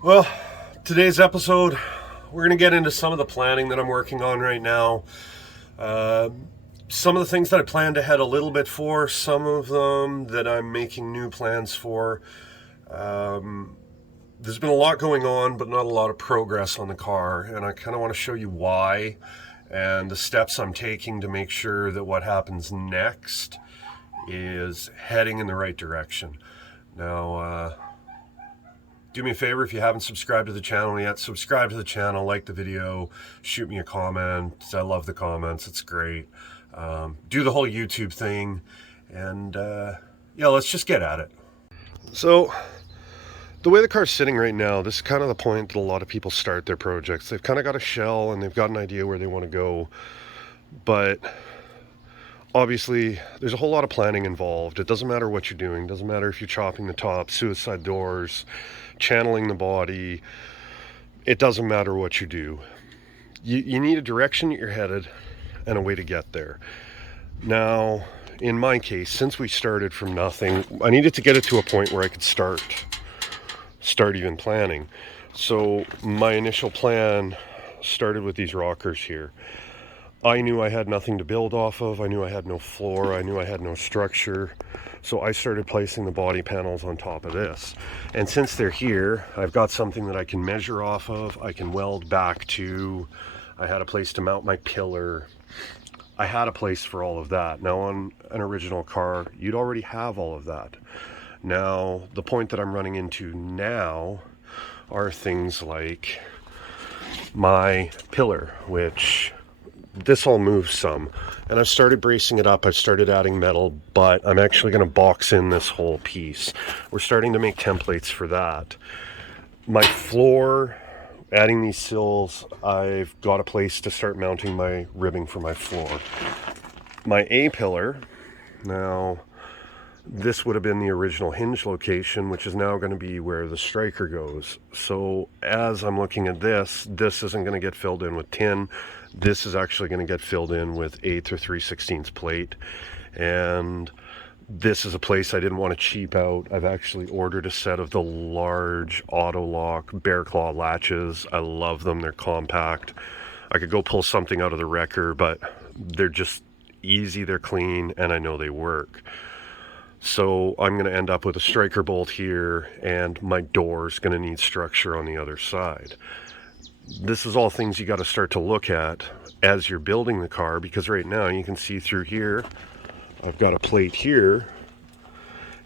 Well, today's episode, we're going to get into some of the planning that I'm working on right now. Uh, some of the things that I planned ahead a little bit for, some of them that I'm making new plans for. There's been a lot going on, but not a lot of progress on the car, and I kind of want to show you why and the steps I'm taking to make sure that what happens next is heading in the right direction. Now, do me a favor, if you haven't subscribed to the channel yet, subscribe to the channel, like the video, shoot me a comment. I love the comments, it's great. Do the whole YouTube thing, and yeah, let's just get at it. So, the way the car's sitting right now, this is kind of the point that a lot of people start their projects. They've kind of got a shell and they've got an idea where they want to go, but obviously there's a whole lot of planning involved. It doesn't matter what you're doing. It doesn't matter if you're chopping the top, suicide doors, channeling the body. It doesn't matter what you do. You need a direction that you're headed and a way to get there. Now, in my case, since we started from nothing, I needed to get it to a point where I could start even planning. So my initial plan started with these rockers here. I knew I had nothing to build off of. I knew I had no floor. I knew I had no structure. So I started placing the body panels on top of this. And since they're here, I've got something that I can measure off of. I can weld back to. I had a place to mount my pillar. I had a place for all of that. Now on an original car, you'd already have all of that. Now, the point that I'm running into now are things like my pillar, which this all moves some, and I've started bracing it up. I've started adding metal, but I'm actually going to box in this whole piece. We're starting to make templates for that. My floor, adding these sills, I've got a place to start mounting my ribbing for my floor. My A pillar, now this would have been the original hinge location, which is now going to be where the striker goes. So as I'm looking at this isn't going to get filled in with tin. This is actually going to get filled in with 1/8 or 3/16 plate. And this is a place I didn't want to cheap out. I've actually ordered a set of the large auto lock bear claw latches. I love them. They're compact. I could go pull something out of the wrecker, but they're just easy, they're clean, and I know they work. So I'm going to end up with a striker bolt here, and my door's going to need structure on the other side. This is all things you got to start to look at as you're building the car, because right now you can see through here, I've got a plate here,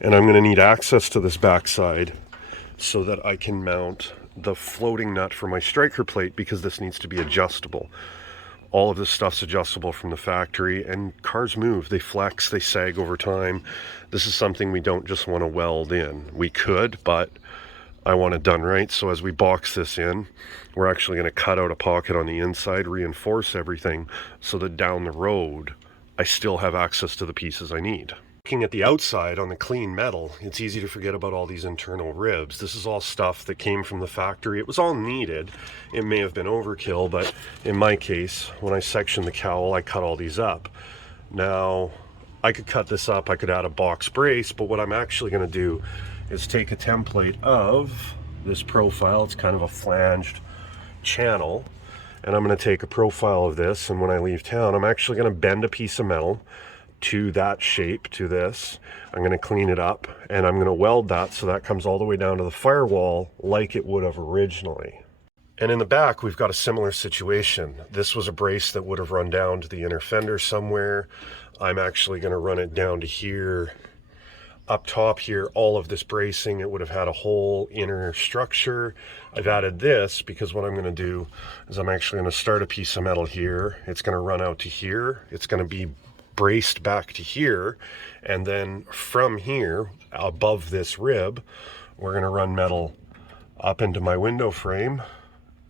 and I'm going to need access to this backside so that I can mount the floating nut for my striker plate, because this needs to be adjustable. All of this stuff's adjustable from the factory, and cars move, they flex, they sag over time. This is something we don't just want to weld in. We could, but I want it done right. So as we box this in, we're actually going to cut out a pocket on the inside, reinforce everything so that down the road, I still have access to the pieces I need. Looking at the outside on the clean metal, it's easy to forget about all these internal ribs. This is all stuff that came from the factory. It was all needed. It may have been overkill, but in my case, when I sectioned the cowl, I cut all these up. Now, I could cut this up, I could add a box brace, but what I'm actually going to do is take a template of this profile. It's kind of a flanged channel, and I'm going to take a profile of this, and when I leave town, I'm actually going to bend a piece of metal to that shape, to this. I'm going to clean it up, and I'm going to weld that so that comes all the way down to the firewall like it would have originally. And in the back, we've got a similar situation. This was a brace that would have run down to the inner fender somewhere. I'm actually going to run it down to here. Up top here, all of this bracing, it would have had a whole inner structure. I've added this because what I'm going to do is I'm actually going to start a piece of metal here. It's going to run out to here. It's going to be braced back to here, and then from here above this rib we're going to run metal up into my window frame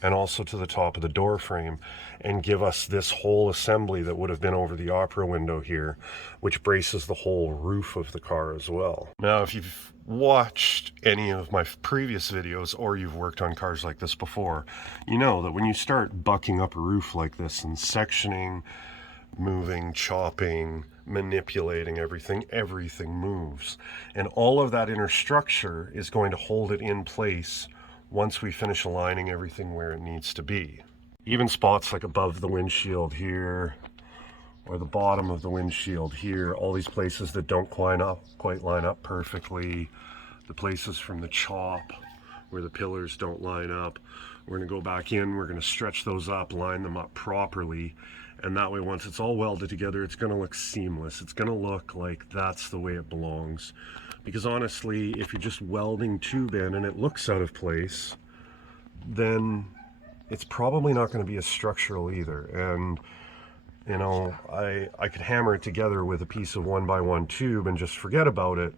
and also to the top of the door frame, and give us this whole assembly that would have been over the opera window here, which braces the whole roof of the car as well. Now, if you've watched any of my previous videos or you've worked on cars like this before, you know that when you start bucking up a roof like this and sectioning, moving, chopping, manipulating everything moves. And all of that inner structure is going to hold it in place once we finish aligning everything where it needs to be. Even spots like above the windshield here, or the bottom of the windshield here, all these places that don't quite line up perfectly, the places from the chop where the pillars don't line up, we're going to go back in, we're going to stretch those up, line them up properly, and that way once it's all welded together, it's going to look seamless. It's going to look like that's the way it belongs. Because honestly, if you're just welding tube in and it looks out of place, then it's probably not going to be as structural either. And you know, I could hammer it together with a piece of 1x1 tube and just forget about it,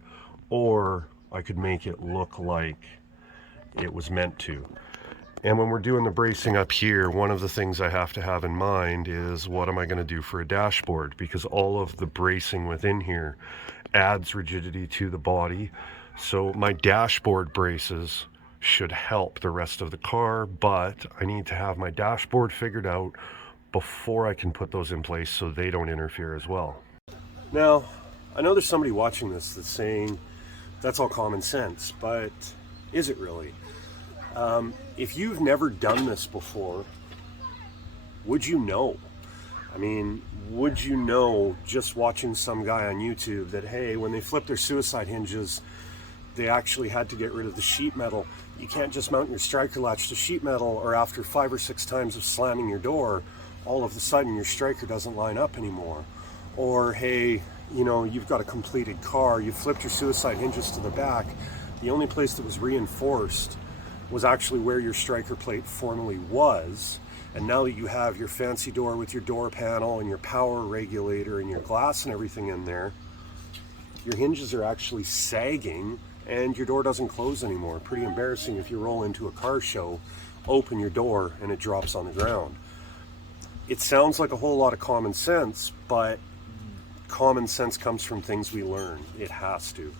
or I could make it look like it was meant to. And when we're doing the bracing up here, one of the things I have to have in mind is what am I going to do for a dashboard, because all of the bracing within here adds rigidity to the body. So my dashboard braces should help the rest of the car, but I need to have my dashboard figured out before I can put those in place so they don't interfere as well. Now, I know there's somebody watching this that's saying that's all common sense, but is it really? If you've never done this before, would you know? I mean, would you know just watching some guy on YouTube that, hey, when they flip their suicide hinges, they actually had to get rid of the sheet metal. You can't just mount your striker latch to sheet metal, or after 5 or 6 times of slamming your door, all of a sudden your striker doesn't line up anymore. Or, hey, you know, you've got a completed car, you flipped your suicide hinges to the back, the only place that was reinforced was actually where your striker plate formerly was, and now that you have your fancy door with your door panel and your power regulator and your glass and everything in there, your hinges are actually sagging and your door doesn't close anymore. Pretty embarrassing if you roll into a car show, open your door, and it drops on the ground. It sounds like a whole lot of common sense, but common sense comes from things we learn. It has to.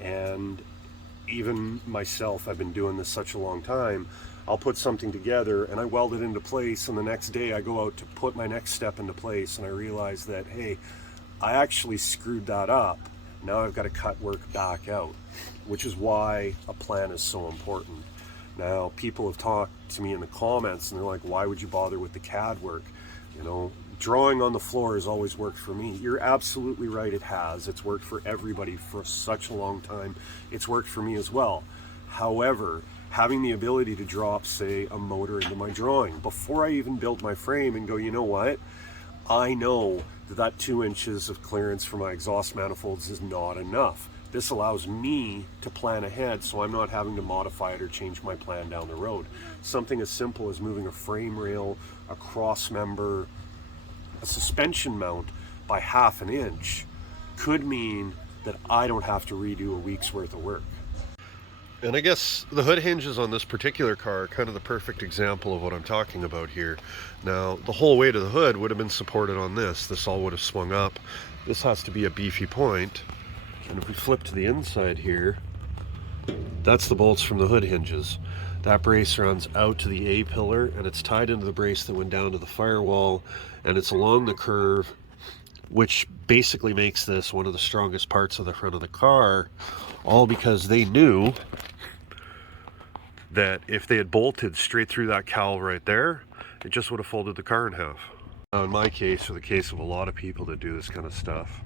And even myself, I've been doing this such a long time, I'll put something together and I weld it into place, and the next day I go out to put my next step into place and I realize that, hey, I actually screwed that up. Now I've got to cut work back out, which is why a plan is so important. Now, people have talked to me in the comments and they're like, why would you bother with the CAD work? You know, drawing on the floor has always worked for me. You're absolutely right, it has. It's worked for everybody for such a long time. It's worked for me as well. However, having the ability to drop, say, a motor into my drawing before I even build my frame and go, you know what? I know that 2 inches of clearance for my exhaust manifolds is not enough. This allows me to plan ahead so I'm not having to modify it or change my plan down the road. Something as simple as moving a frame rail, a cross member, a suspension mount by 1/2 inch could mean that I don't have to redo a week's worth of work. And I guess the hood hinges on this particular car are kind of the perfect example of what I'm talking about here. Now, the whole weight of the hood would have been supported on this. This all would have swung up. This has to be a beefy point. And if we flip to the inside here, that's the bolts from the hood hinges. That brace runs out to the A pillar and it's tied into the brace that went down to the firewall, and it's along the curve, which basically makes this one of the strongest parts of the front of the car, all because they knew that if they had bolted straight through that cowl right there, it just would have folded the car in half. Now in my case, or the case of a lot of people that do this kind of stuff,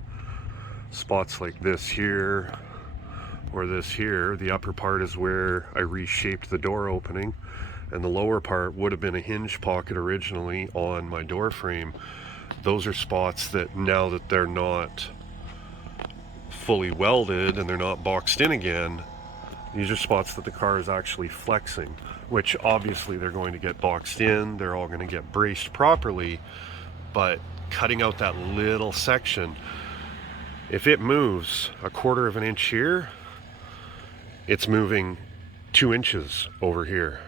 spots like this here or this here, the upper part is where I reshaped the door opening, and the lower part would have been a hinge pocket originally on my door frame. Those are spots that, now that they're not fully welded and they're not boxed in again, these are spots that the car is actually flexing, which obviously they're going to get boxed in, they're all going to get braced properly, but cutting out that little section, if it moves 1/4 inch here, it's moving 2 inches over here.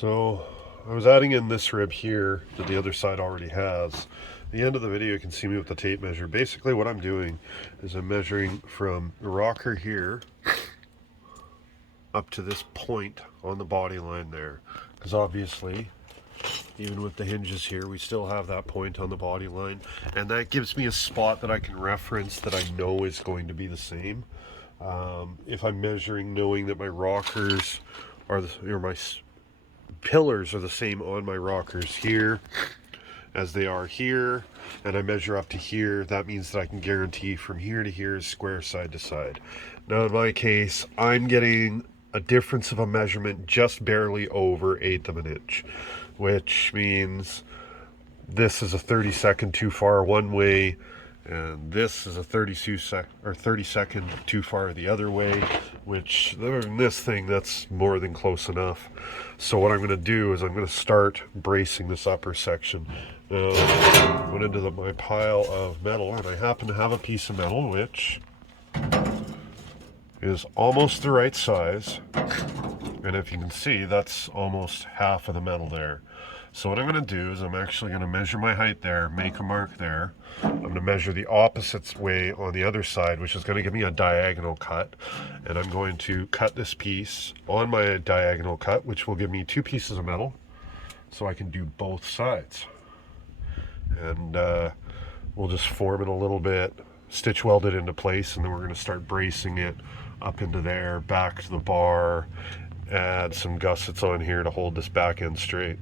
So I was adding in this rib here that the other side already has. At the end of the video you can see me with the tape measure. Basically what I'm doing is I'm measuring from the rocker here up to this point on the body line there, because obviously even with the hinges here we still have that point on the body line, and that gives me a spot that I can reference that I know is going to be the same. If I'm measuring knowing that my rockers are my pillars are the same on my rockers here as they are here, and I measure up to here, that means that I can guarantee from here to here is square side to side. Now in my case, I'm getting a difference of a measurement just barely over 1/8 of an inch, which means this is a 30-second too far one way, and this is a 30-second too far the other way, which in this thing that's more than close enough. So what I'm going to do is I'm going to start bracing this upper section. Now I went into my pile of metal, and I happen to have a piece of metal which is almost the right size, and if you can see, that's almost half of the metal there. So what I'm going to do is I'm actually going to measure my height there, make a mark there. I'm going to measure the opposite way on the other side, which is going to give me a diagonal cut, and I'm going to cut this piece on my diagonal cut, which will give me 2 pieces of metal so I can do both sides. And we'll just form it a little bit, stitch weld it into place, and then we're going to start bracing it up into there, back to the bar, add some gussets on here to hold this back end straight.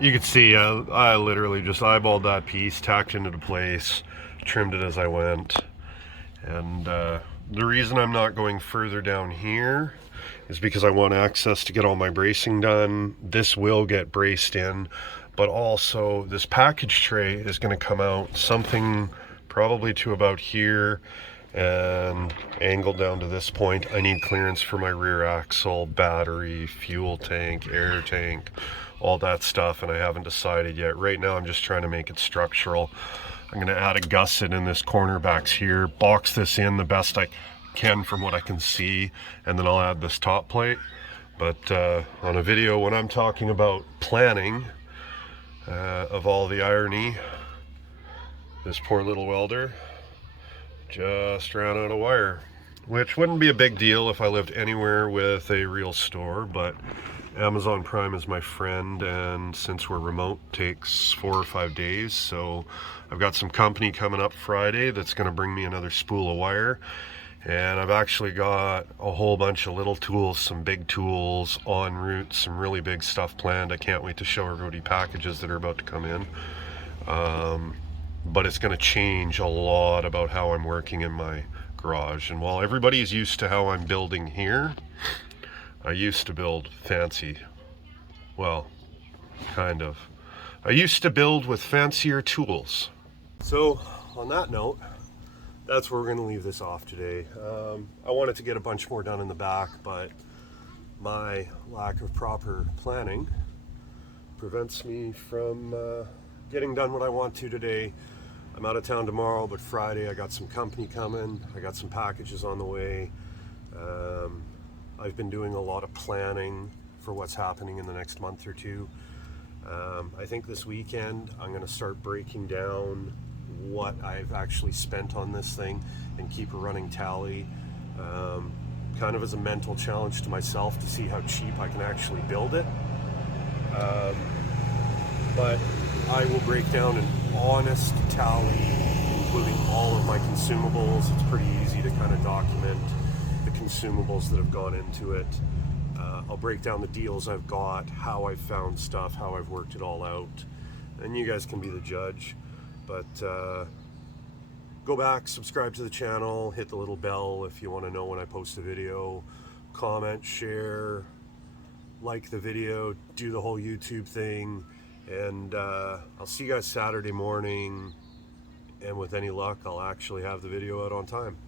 You can see I literally just eyeballed that piece, tacked it into place, trimmed it as I went. And the reason I'm not going further down here is because I want access to get all my bracing done. This will get braced in, but also this package tray is going to come out something probably to about here and angled down to this point. I need clearance for my rear axle, battery, fuel tank, air tank, all that stuff, and I haven't decided yet. Right now I'm just trying to make it structural. I'm going to add a gusset in this corner backs here, box this in the best I can from what I can see, and then I'll add this top plate. But on a video when I'm talking about planning, of all the irony, this poor little welder just ran out of wire, which wouldn't be a big deal if I lived anywhere with a real store, but Amazon Prime is my friend, and since we're remote, takes 4 or 5 days. So I've got some company coming up Friday that's going to bring me another spool of wire, and I've actually got a whole bunch of little tools, some big tools en route, some really big stuff planned. I can't wait to show everybody packages that are about to come in. But it's going to change a lot about how I'm working in my garage. And while everybody's used to how I'm building here, I used to build fancy. Well, kind of. I used to build with fancier tools. So, on that note, that's where we're going to leave this off today. I wanted to get a bunch more done in the back, but my lack of proper planning prevents me from getting done what I want to today. I'm out of town tomorrow, but Friday I got some company coming. I got some packages on the way. I've been doing a lot of planning for what's happening in the next month or two. I think this weekend I'm going to start breaking down what I've actually spent on this thing and keep a running tally, kind of as a mental challenge to myself to see how cheap I can actually build it. But I will break down an honest tally, including all of my consumables. It's pretty easy to kind of document the consumables that have gone into it. I'll break down the deals I've got, how I've found stuff, how I've worked it all out, and you guys can be the judge. But go back, subscribe to the channel, hit the little bell if you want to know when I post a video, comment, share, like the video, do the whole YouTube thing, and I'll see you guys Saturday morning, and with any luck I'll actually have the video out on time.